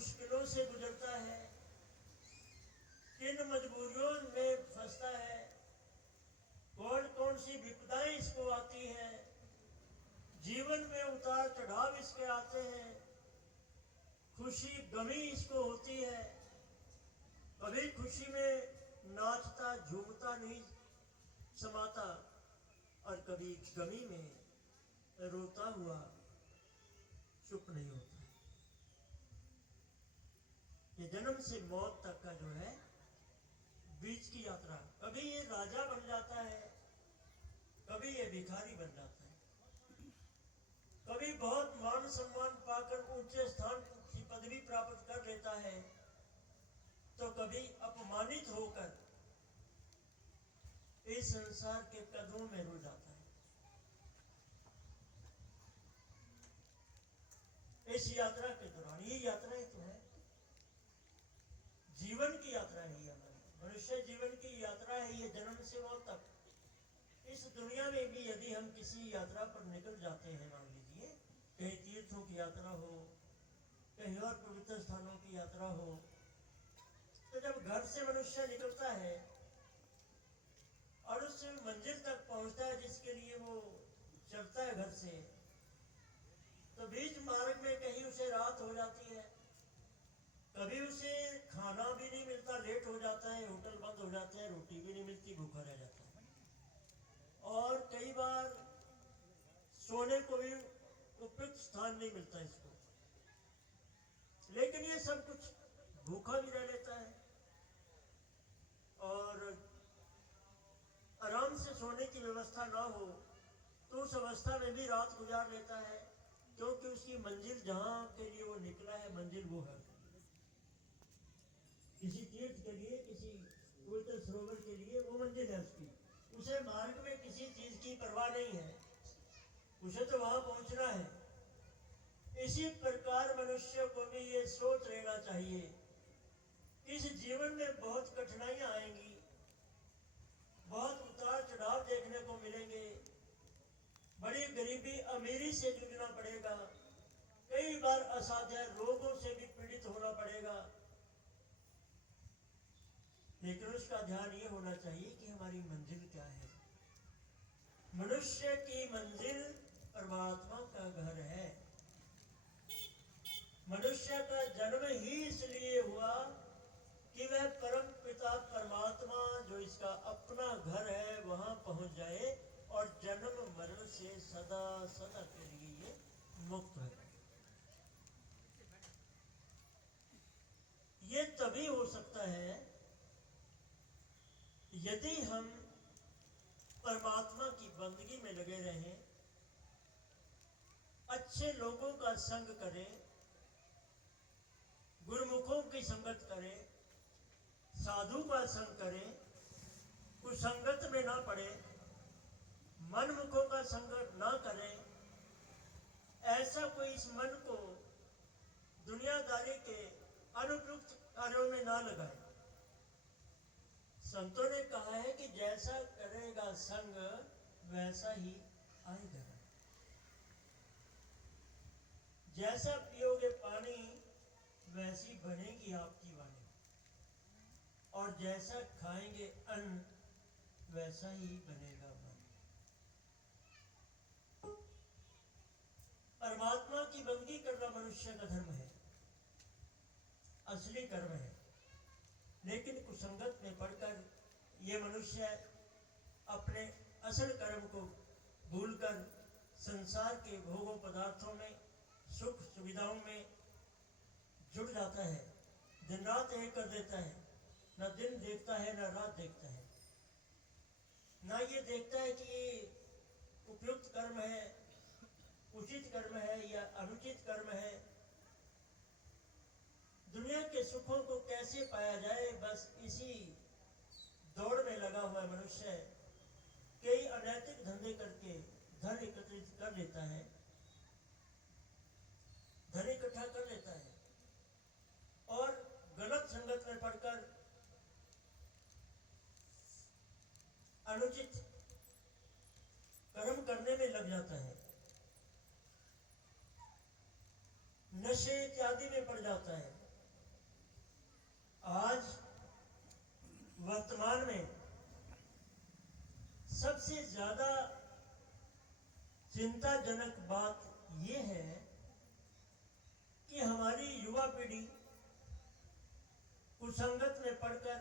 मुश्किलों से गुजरता है, किन मजबूरियों में फंसता है, कौन कौन सी विपदाएं इसको आती हैं, जीवन में उतार चढ़ाव इसके आते हैं, खुशी गमी इसको होती है, कभी खुशी में नाचता झूमता नहीं समाता और कभी गमी में रोता हुआ चुप नहीं होता। ये जन्म से मौत तक का जो है बीच की यात्रा, कभी ये राजा बन जाता है, कभी ये भिखारी बन जाता है, कभी बहुत मान सम्मान पाकर ऊंचे स्थान की पदवी प्राप्त कर लेता है, तो कभी अपमानित होकर इस संसार के कदमों में रुल जाता है। इस यात्रा के दौरान, ये यात्रा ही तो है, जीवन की यात्रा है, हमारी मनुष्य जीवन की यात्रा है, ये जन्म से मौत तक। इस दुनिया में भी यदि हम किसी यात्रा पर निकल जाते हैं, मान लीजिए कहीं तीर्थों की यात्रा हो, कहीं और पवित्र स्थानों की यात्रा हो, तो जब घर से मनुष्य निकलता है और उस मंजिल तक पहुंचता है जिसके लिए वो चलता है घर से, तो बीच मार्ग में कहीं उसे रात हो जाती है, कभी उसे खाना भी नहीं मिलता, लेट हो जाता है, होटल बंद हो जाते हैं, रोटी भी नहीं मिलती, भूखा रह जाता है, और कई बार सोने को भी उपयुक्त स्थान नहीं मिलता इसको, लेकिन ये सब कुछ भूखा भी रह लेता है और आराम से सोने की व्यवस्था ना हो तो उस अवस्था में भी रात गुजार लेता है, क्योंकि उसकी मंजिल जहां के लिए वो निकला है, मंजिल वो है। किसी तीर्थ के लिए, किसी पवित्र सरोवर के लिए वो मंजिल है उसकी, उसे मार्ग में किसी चीज की परवाह नहीं है, उसे तो वहां पहुंचना है। इसी प्रकार मनुष्य को भी ये सोच लेना चाहिए, इस जीवन में बहुत कठिनाइयां आएंगी, बहुत उतार चढ़ाव देखने को मिलेंगे, बड़ी गरीबी अमीरी से जूझना पड़ेगा, कई बार असाध्य रोगों से भी पीड़ित होना पड़ेगा, लेकिन उसका ध्यान ये होना चाहिए कि हमारी मंजिल क्या है। मनुष्य की मंजिल परमात्मा का घर है। मनुष्य का जन्म ही इसलिए हुआ कि वह परम पिता परमात्मा जो इसका अपना घर है वहां पहुंच जाए और जन्म मरण से सदा सदा के लिए ये मुक्त है। ये तभी हो सकता है यदि हम परमात्मा की बंदगी में लगे रहें, अच्छे लोगों का संग करें, गुरुमुखों की संगत करें, साधु का संग करें, कुसंगत में ना पड़े, मनमुखों का संग ना करें, ऐसा कोई इस मन को दुनियादारी के अनुपयुक्त कार्यों में ना लगाए। संतों ने कहा है कि जैसा करेगा संग वैसा ही आएगा, जैसा पियोगे पानी वैसी बनेगी आपकी वाणी, और जैसा खाएंगे अन्न वैसा ही बनेगा मन। परमात्मा की बंदगी करना मनुष्य का धर्म है, असली कर्म है, लेकिन कुसंगत में पड़कर ये मनुष्य अपने असल कर्म को भूलकर संसार के भोगों पदार्थों में, सुख सुविधाओं में जुड़ जाता है, दिन रात एक कर देता है, न दिन देखता है न रात देखता है, न ये देखता है कि ये उपयुक्त कर्म है, उचित कर्म है या अनुचित कर्म है। दुनिया के सुखों को कैसे पाया जाए, बस इसी दौड़ में लगा हुआ मनुष्य कई अनैतिक धंधे करके धन एकत्रित कर लेता है, धन इकट्ठा कर लेता है और गलत संगत में पड़कर अनुचित कर्म करने में लग जाता है, नशे इत्यादि में पड़ जाता है, वर्तमान में सबसे ज्यादा चिंताजनक बात यह है कि हमारी युवा पीढ़ी कुसंगत में पड़कर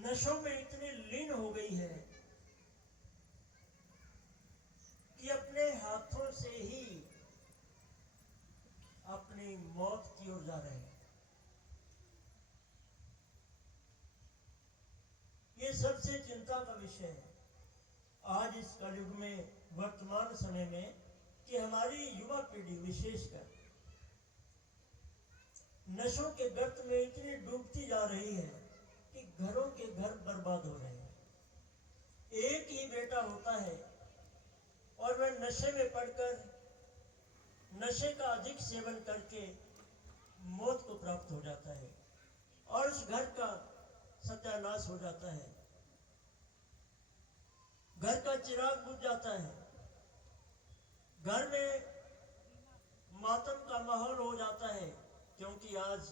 नशों में इतनी लीन हो गई है कि अपने हाथों से ही अपनी मौत की ओर जा रहे हैं। ये सबसे चिंता का विषय है आज इस कलयुग में, वर्तमान समय में, कि हमारी युवा पीढ़ी विशेषकर नशों के गर्त में इतनी डूबती जा रही है कि घरों के घर बर्बाद हो रहे हैं। एक ही बेटा होता है और वह नशे में पड़कर, नशे का अधिक सेवन करके मौत को प्राप्त हो जाता है और उस घर का सत्यानाश हो जाता है, घर का चिराग बुझ जाता है, घर में मातम का माहौल हो जाता है, क्योंकि आज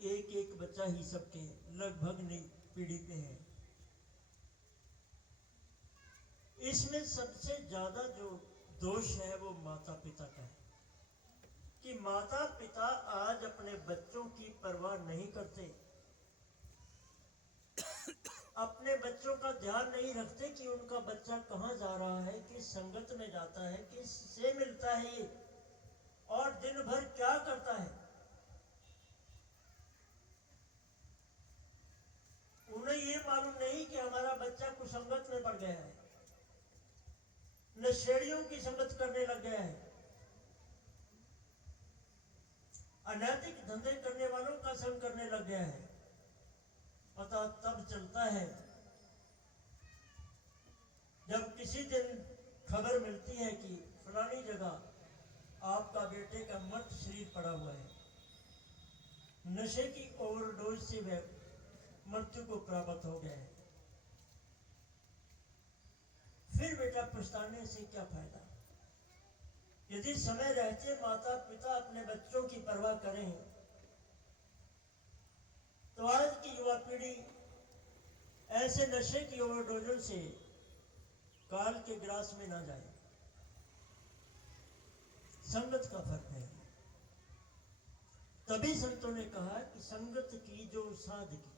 एक एक बच्चा ही सबके लगभग नई पीढ़ी पे है। इसमें सबसे ज्यादा जो दोष है वो माता पिता का है कि माता पिता आज अपने बच्चों की परवाह नहीं करते, अपने बच्चों का ध्यान नहीं रखते कि उनका बच्चा कहाँ जा रहा है, किस संगत में जाता है, किससे मिलता है ये, और दिन भर क्या करता है। उन्हें ये मालूम नहीं कि हमारा बच्चा कुसंगत में पड़ गया है, नशेड़ियों की संगत करने लग गया है, अनैतिक धंधे करने वालों का संग करने लग गया है। पता तब चलता है जब किसी दिन खबर मिलती है कि फलानी जगह आपका बेटे का मृत शरीर पड़ा हुआ है, नशे की ओवरडोज से वह मृत्यु को प्राप्त हो गया है। फिर बेटा पछताने से क्या फायदा। यदि समय रहते माता पिता अपने बच्चों की परवाह करें तो आज की युवा पीढ़ी ऐसे नशे की ओवरडोजों से काल के ग्रास में ना जाए। संगत का फर्क है। तभी संतों ने कहा कि संगत की जो साधकी,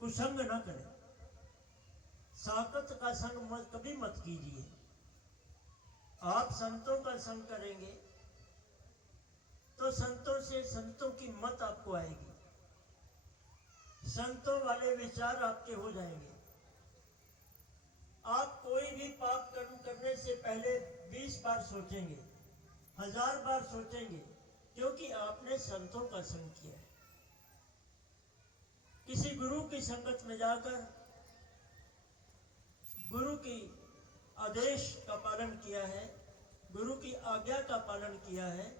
कुसंग न करें, साकत का संग कभी मत कीजिए। आप संतों का संग करेंगे तो संतों से संतों की मत आपको आएगी, संतों वाले विचार आपके हो जाएंगे। आप कोई भी पाप कर्म करने से पहले 20 बार सोचेंगे, 1000 बार सोचेंगे, क्योंकि आपने संतों का संग किया है। किसी गुरु की संगत में जाकर गुरु की आदेश का पालन किया है, गुरु की आज्ञा का पालन किया है।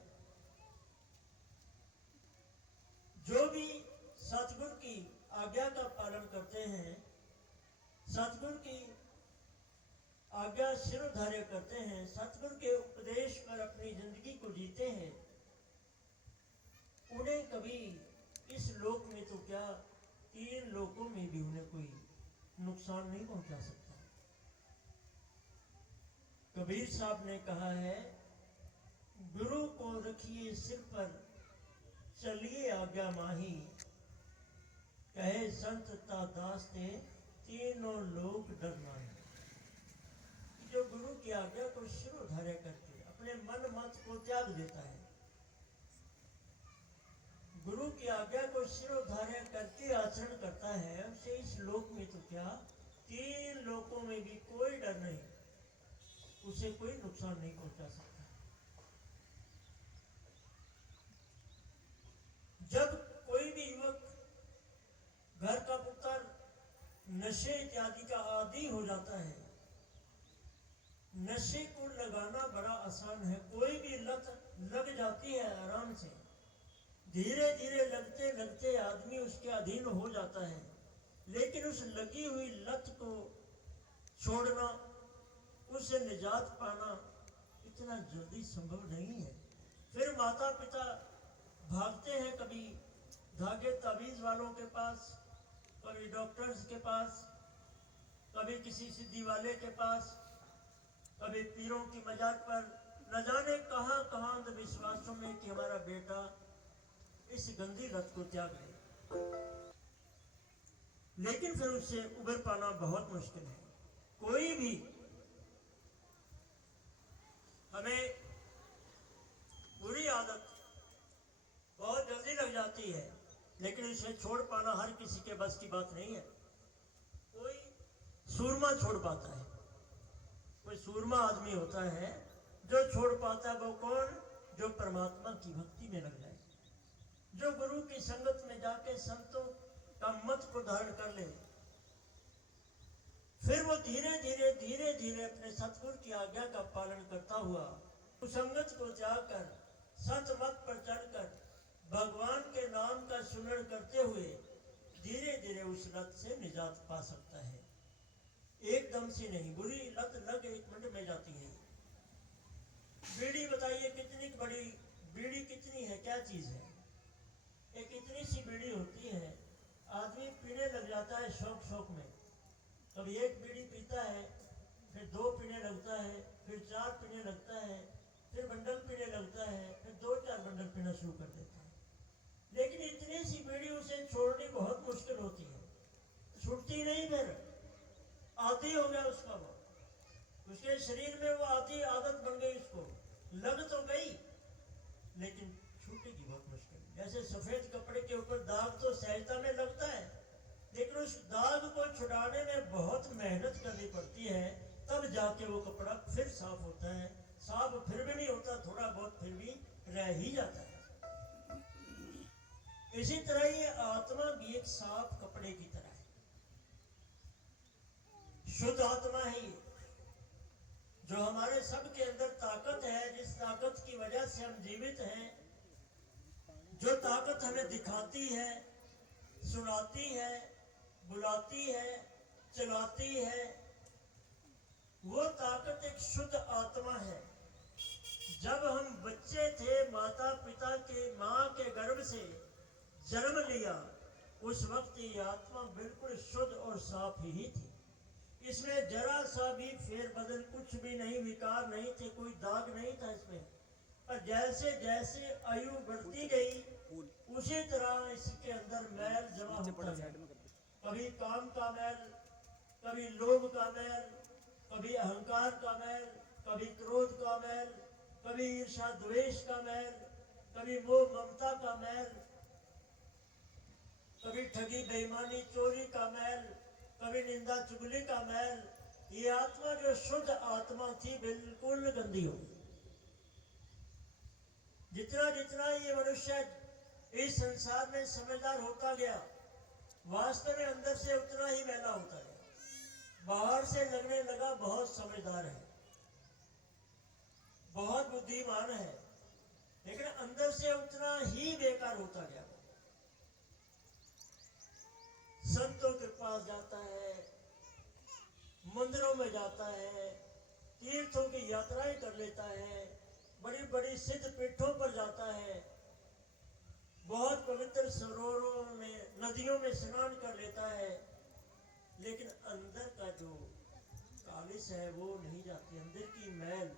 जो भी सतगुरु की आज्ञा का पालन करते हैं, सतगुरु की आज्ञा शिरोधार्य करते हैं, सतगुरु के उपदेश पर अपनी जिंदगी को जीते हैं, उन्हें कभी इस लोक में तो क्या 3 लोकों में भी उन्हें कोई नुकसान नहीं पहुंचा सकता। कबीर साहब ने कहा है, गुरु को रखिए सिर पर, चलिए आज्ञा माही, कहे संत ता दास ते, तीनों लोग डरना है। जो गुरु की आज्ञा को शिरोधार्य करके अपने मन मत को त्याग देता है, गुरु की आज्ञा को शिरोधार्य करके आचरण करता है, उसे इस लोक में तो क्या 3 लोकों में भी कोई डर नहीं, उसे कोई नुकसान नहीं पहुंचा सकता। जब कोई भी युवक, घर का पुत्र नशे इत्यादि का आदी हो जाता है, नशे को लगाना बड़ा आसान है, कोई भी लत लग जाती है आराम से, धीरे धीरे लगते लगते आदमी उसके अधीन हो जाता है। लेकिन उस लगी हुई लत को छोड़ना, उससे निजात पाना इतना जल्दी संभव नहीं है। फिर माता पिता, भागते हैं कभी धागे ताबीज वालों के पास, कभी डॉक्टर्स के पास, कभी किसी सिद्धि वाले के पास, कभी पीरों की मजाक पर, न जाने कहां कहां अंधविश्वासों में कि हमारा बेटा इस गंदी लत को त्याग ले। लेकिन फिर उससे उबर पाना बहुत मुश्किल है। कोई भी हमें बुरी आदत बहुत जल्दी लग जाती है, लेकिन इसे छोड़ पाना हर किसी के बस की बात नहीं है। कोई सूरमा छोड़ पाता है, कोई सूरमा आदमी होता है जो छोड़ पाता है। वो कौन? जो परमात्मा की भक्ति में लग जाए, जो गुरु की संगत में जाके संतों का मत को धारण कर ले। फिर वो धीरे धीरे अपने सतगुरु की आज्ञा का पालन करता हुआ कुसंगत को त्याग कर सत मत पर चढ़कर भगवान के नाम का सुमिरन करते हुए धीरे धीरे उस लत से निजात पा सकता है। एकदम से नहीं, बुरी लत लग 1 मिनट में जाती है। बीड़ी बताइए कितनी बड़ी बीड़ी कितनी है, क्या चीज है? एक इतनी सी बीड़ी होती है, आदमी पीने लग जाता है शौक में। कभी 1 बीड़ी पीता है, फिर 2 पीने लगता है, फिर 4 पीने लगता है, फिर बंडल पीने लगता है, फिर 2-4 बंडल पीना शुरू कर देता है। लेकिन इतनी सी बीड़ी उसे छोड़नी बहुत मुश्किल होती है, छूटती नहीं। फिर आदी हो गया उसका, वो उसके शरीर में वो आदत बन गई, उसको लग तो गई लेकिन छूटेगी बहुत मुश्किल। जैसे सफेद कपड़े के ऊपर दाग तो सहजता में लगता है, लेकिन उस दाग को छुड़ाने में बहुत मेहनत करनी पड़ती है, तब जाके वो कपड़ा फिर साफ होता है। साफ फिर भी नहीं होता, थोड़ा बहुत फिर भी रह ही जाता है। इसी तरह ये आत्मा भी एक साफ कपड़े की तरह है, शुद्ध आत्मा है ये, जो हमारे सबके अंदर ताकत है, जिस ताकत की वजह से हम जीवित हैं, जो ताकत हमें दिखाती है, सुनाती है, बुलाती है, चलाती है, वो ताकत एक शुद्ध आत्मा है। जब हम बच्चे थे, माता पिता के माँ के गर्भ से जन्म लिया, उस वक्त ये आत्मा बिल्कुल शुद्ध और साफ ही थी। इसमें जरा सा भी फेरबदल, कुछ भी नहीं, विकार नहीं थे, कोई दाग नहीं था इसमें। पर जैसे जैसे आयु बढ़ती गई, उसी तरह इसके अंदर मैल जमा होता गया। कभी काम का मैल, कभी लोभ का मैल, कभी अहंकार का मैल, कभी क्रोध का मैल, कभी ईर्ष्या द्वेष का मैल, कभी मोह ममता का मैल, कभी ठगी बेईमानी चोरी का मैल, कभी निंदा चुगली का मैल। ये आत्मा जो शुद्ध आत्मा थी बिल्कुल गंदी हो गई। जितना जितना ये मनुष्य इस संसार में समझदार होता गया, वास्तव में अंदर से उतना ही मैला होता गया। बाहर से लगने लगा बहुत समझदार है, बहुत बुद्धिमान है, लेकिन अंदर से उतना ही बेकार होता गया। संतों के पास जाता है, मंदिरों में जाता है, तीर्थों की यात्राएं कर लेता है, बड़ी बड़ी सिद्ध पीठों पर जाता है, बहुत पवित्र सरोवरों में, नदियों में स्नान कर लेता है, लेकिन अंदर का जो कालिश है वो नहीं जाती, अंदर की मैल